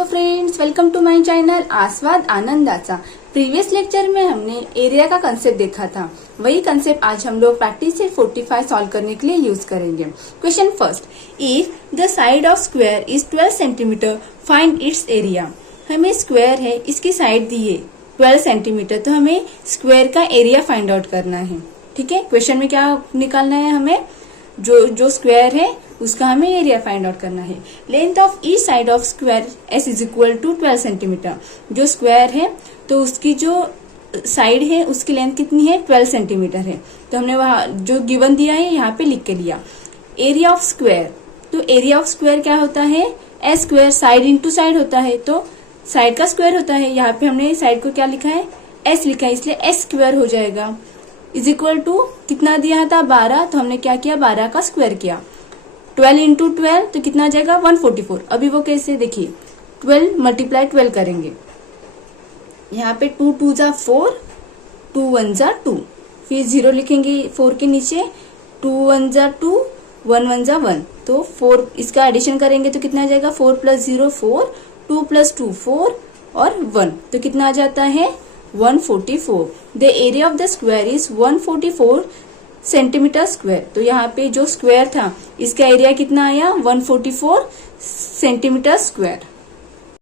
Hello friends, welcome to my channel Aswad Anandacha. Previous lecture में हमने area का कंसेप्ट देखा था। वही कंसेप्ट आज हम लोग प्रैक्टिस से 45 सॉल्व करने के लिए यूज करेंगे। Question first, if the side of square is 12 centimetre find its area. हमें स्क्वायर है, इसकी साइड दी है 12 सेंटीमीटर, तो हमें स्क्वायर का एरिया फाइंड आउट करना है। ठीक है, क्वेश्चन में क्या निकालना है, हमें जो स्क्वायर है उसका हमें एरिया फाइंड आउट करना है। Length of each side of square S is equal to 12 centimetre. जो स्क्वायर है तो उसकी जो साइड है उसकी लेंथ कितनी है, 12 सेंटीमीटर है। तो हमने वहां जो गिवन दिया है यहाँ पे लिख के लिया। एरिया ऑफ स्क्वायर, तो एरिया ऑफ स्क्वायर क्या होता है, S square, side into side होता है, तो साइड का स्क्वायर होता है। यहाँ पे हमने साइड को क्या लिखा है, एस लिखा है, इसलिए एस स्क्वायर हो जाएगा। इज इक्वल टू कितना दिया था, 12, तो हमने क्या किया, 12 का स्क्वायर किया। 12 इंटू 12 तो कितना आ जाएगा, 144। अभी वो कैसे, देखिए 12 मल्टीप्लाई 12 करेंगे। यहाँ पे 2 2 जा 4, 2 1 जा 2, फिर 0 लिखेंगे 4 के नीचे, 2 1 जा 2, 1 1 जा 1, तो 4 इसका एडिशन करेंगे तो कितना आ जाएगा, 4 प्लस 0 4, 2 प्लस 2 4 और 1, तो कितना आ जाता है 144। The area of the square is 144 centimetre square. तो यहाँ पे जो स्क्वायर था इसका एरिया कितना आया, 144 centimetre square.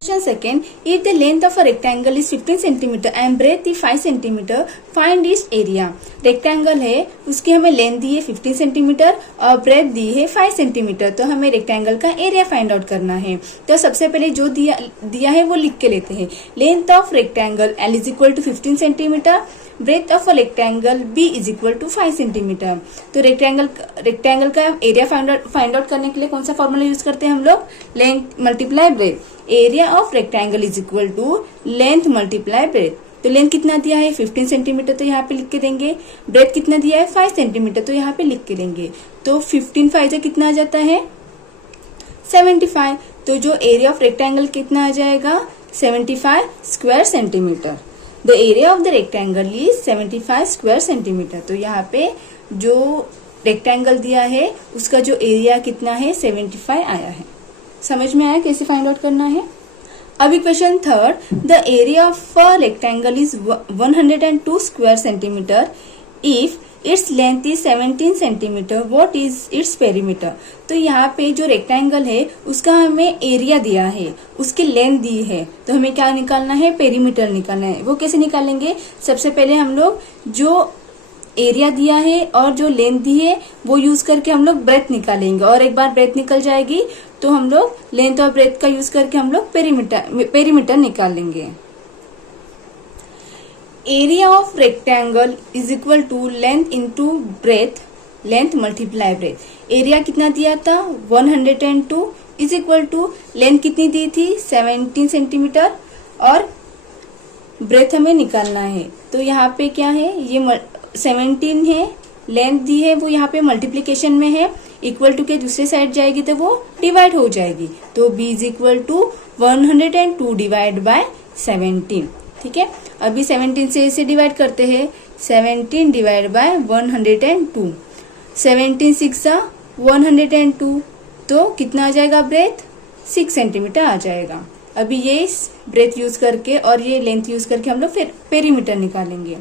Question second, if the length of a rectangle is 15 centimetre and breadth is 5 centimetre find its area. Rectangle है, उसकी हमें लेंथ दी है 15 सेंटीमीटर और ब्रेथ दी है 5 सेंटीमीटर, तो हमें रेक्टेंगल का एरिया फाइंड आउट करना है। तो सबसे पहले जो दिया है वो लिख के लेते हैं। Length of rectangle L is equal to 15 centimetre, breadth of a rectangle B is equal to 5 centimetre. तो रेक्टेंगल का एरिया फाइंड आउट करने के लिए कौन सा फॉर्मूला यूज करते हैं हम लोग, length multiply breadth. Area of rectangle is equal to length multiply breadth. तो लेंथ कितना दिया है 15 सेंटीमीटर, तो यहाँ पे लिख के देंगे। ब्रेथ कितना दिया है 5 सेंटीमीटर, तो यहाँ पे लिख के देंगे। तो 15 5 से कितना आ जाता है 75। तो जो एरिया ऑफ रेक्टेंगल कितना आ जाएगा, 75 square centimetre. The area of the rectangle is 75 square centimetre. तो यहाँ पे जो रेक्टेंगल दिया है उसका जो एरिया कितना है 75 आया है। समझ में आया कैसे फाइंड आउट करना है। अभी question third, the area of a rectangle is 102 square centimetre if its length is 17 centimetre, what is its perimeter. तो यहाँ पे जो रेक्टेंगल है उसका हमें एरिया दिया है, उसकी लेंथ दी है, तो हमें क्या निकालना है, पेरीमीटर निकालना है। वो कैसे निकालेंगे, सबसे पहले हम लोग जो एरिया दिया है और जो लेंथ दी है वो यूज करके हम लोग ब्रेथ निकालेंगे, और एक बार ब्रेथ निकल जाएगी तो हम लोग लेंथ और ब्रेथ का यूज करके हम लोग पेरीमीटर निकालेंगे। Area of rectangle is equal to length into breadth, length multiply breadth. Area कितना दिया था 102 इज इक्वल टू लेंथ कितनी दी थी 17 सेंटीमीटर और ब्रेथ हमें निकालना है। तो यहाँ पे क्या है, ये 17 है, लेंथ दी है वो यहाँ पे मल्टीप्लीकेशन में है, इक्वल टू के दूसरे साइड जाएगी तो वो डिवाइड हो जाएगी। तो b is equal to 102 divide by 17। ठीक है, अभी 17 से इसे डिवाइड करते हैं, 17 डिवाइड बाय 102, 17 6 102, तो कितना आ जाएगा ब्रेथ 6 सेंटीमीटर आ जाएगा। अभी ये ब्रेथ यूज करके और ये लेंथ यूज करके हम लोग फिर पेरीमीटर निकालेंगे।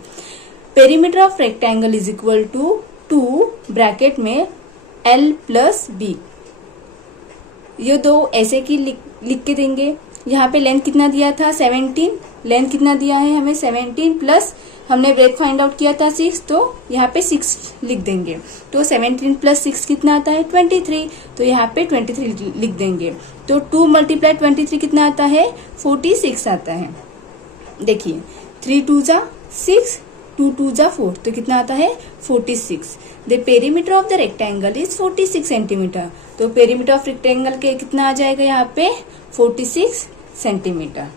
Perimeter of rectangle is equal to 2 bracket में L प्लस बी, ये दो ऐसे की लिख के देंगे। यहाँ पे लेंथ कितना दिया था 17, लेंथ कितना दिया है हमें 17 प्लस हमने ब्रेथ फाइंड आउट किया था 6, तो यहाँ पे 6 लिख देंगे। तो 17 प्लस 6 कितना आता है 23, तो यहाँ पे 23 लिख देंगे। तो 2 मल्टीप्लाई 23 कितना आता है 46 आता है। देखिए 3 2 जा 6, 2 2 जा 4, तो कितना आता है 46। The perimeter of the rectangle is 46 centimetre. तो पेरीमीटर ऑफ रेक्टेंगल के कितना आ जाएगा यहाँ पे 46 centimetre.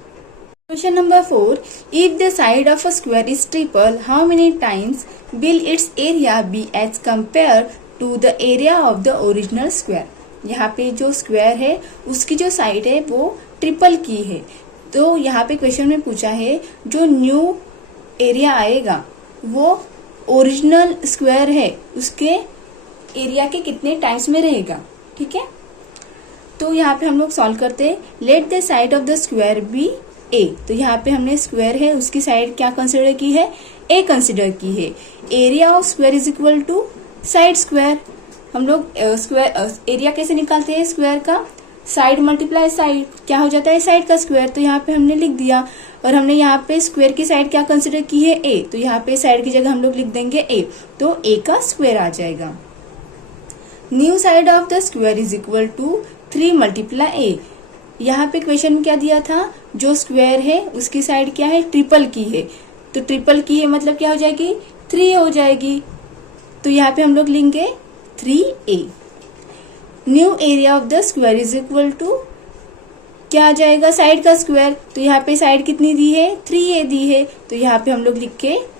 Question number 4, if the side of a square is triple, how many times will its area be as compare to the area of the original square. यहाँ पे जो स्क्वायर है उसकी जो साइड है वो ट्रिपल की है। तो यहाँ पे क्वेश्चन में पूछा है जो न्यू एरिया आएगा वो ओरिजिनल स्क्वायर है उसके एरिया के कितने टाइम्स में रहेगा। ठीक है, तो यहाँ पे हम लोग सॉल्व करते हैं। Let the side of the square be A. तो यहाँ पे हमने स्क्वायर है उसकी साइड क्या कंसिडर की है, ए कंसिडर की है। Area of square is equal to side square. हम लोग स्क्वायर एरिया कैसे निकालते हैं स्क्वायर का, साइड मल्टीप्लाई साइड, क्या हो जाता है साइड का स्क्वायर। तो यहाँ पे हमने लिख दिया और हमने यहाँ पे स्क्वायर की साइड क्या कंसिडर की है, ए। तो यहाँ पे साइड की जगह हम लोग लिख देंगे ए, तो ए का स्क्वायर आ जाएगा। New side of the square is equal to 3 multiply A. यहाँ पे क्वेश्चन में क्या दिया था, जो स्क्वायर है उसकी साइड क्या है, ट्रिपल की है। तो ट्रिपल की है मतलब क्या हो जाएगी, 3 हो जाएगी। तो यहाँ पे हम लोग लिखेंगे 3a। New area of the square is equal to क्या आ जाएगा, साइड का स्क्वायर। तो यहाँ पे साइड कितनी दी है, 3a दी है। तो यहाँ पे हम लोग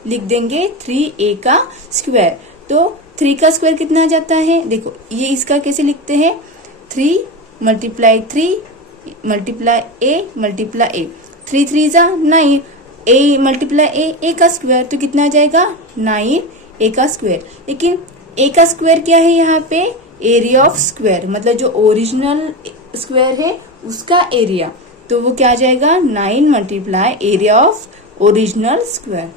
लिख देंगे 3a का स्क्वायर। तो 3 का स्क्वायर कितना आ जाता है, देखो ये इसका कैसे लिखते हैं, 3 मल्टीप्लाई 3 मल्टीप्लाई ए मल्टीप्लाई ए, 3 3 जा 9, ए मल्टीप्लाई ए का स्क्वायर। तो कितना आ जाएगा 9 ए का स्क्वायर। लेकिन ए का स्क्वायर क्या है यहाँ पे, एरिया ऑफ स्क्वायर, मतलब जो ओरिजिनल स्क्वायर है उसका एरिया। तो वो क्या आ जाएगा 9 multiply area of original square.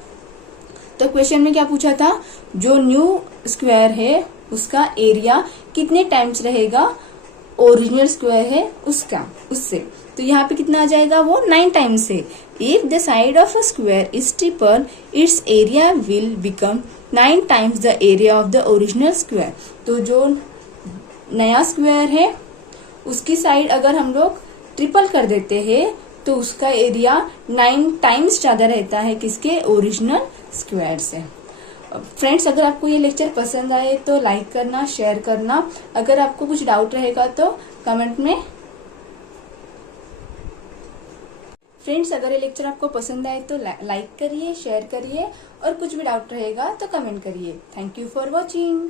तो क्वेश्चन में क्या पूछा था, जो न्यू स्क्वायर है उसका एरिया कितने टाइम्स रहेगा ओरिजिनल स्क्वायर है उससे। तो यहाँ पे कितना आ जाएगा, वो 9 टाइम्स है। If the side of a square is triple it's area will become 9 times the area of the original square. तो जो नया स्क्वायर है उसकी साइड अगर हम लोग ट्रिपल कर देते हैं तो उसका एरिया 9 टाइम्स ज्यादा रहता है किसके, ओरिजिनल स्क्वायर से। फ्रेंड्स, अगर आपको ये लेक्चर पसंद आए तो लाइक करना, शेयर करना। अगर आपको कुछ डाउट रहेगा तो कमेंट में। फ्रेंड्स, अगर ये लेक्चर आपको पसंद आए तो लाइक करिए, शेयर करिए और कुछ भी डाउट रहेगा तो कमेंट करिए। Thank you for watching.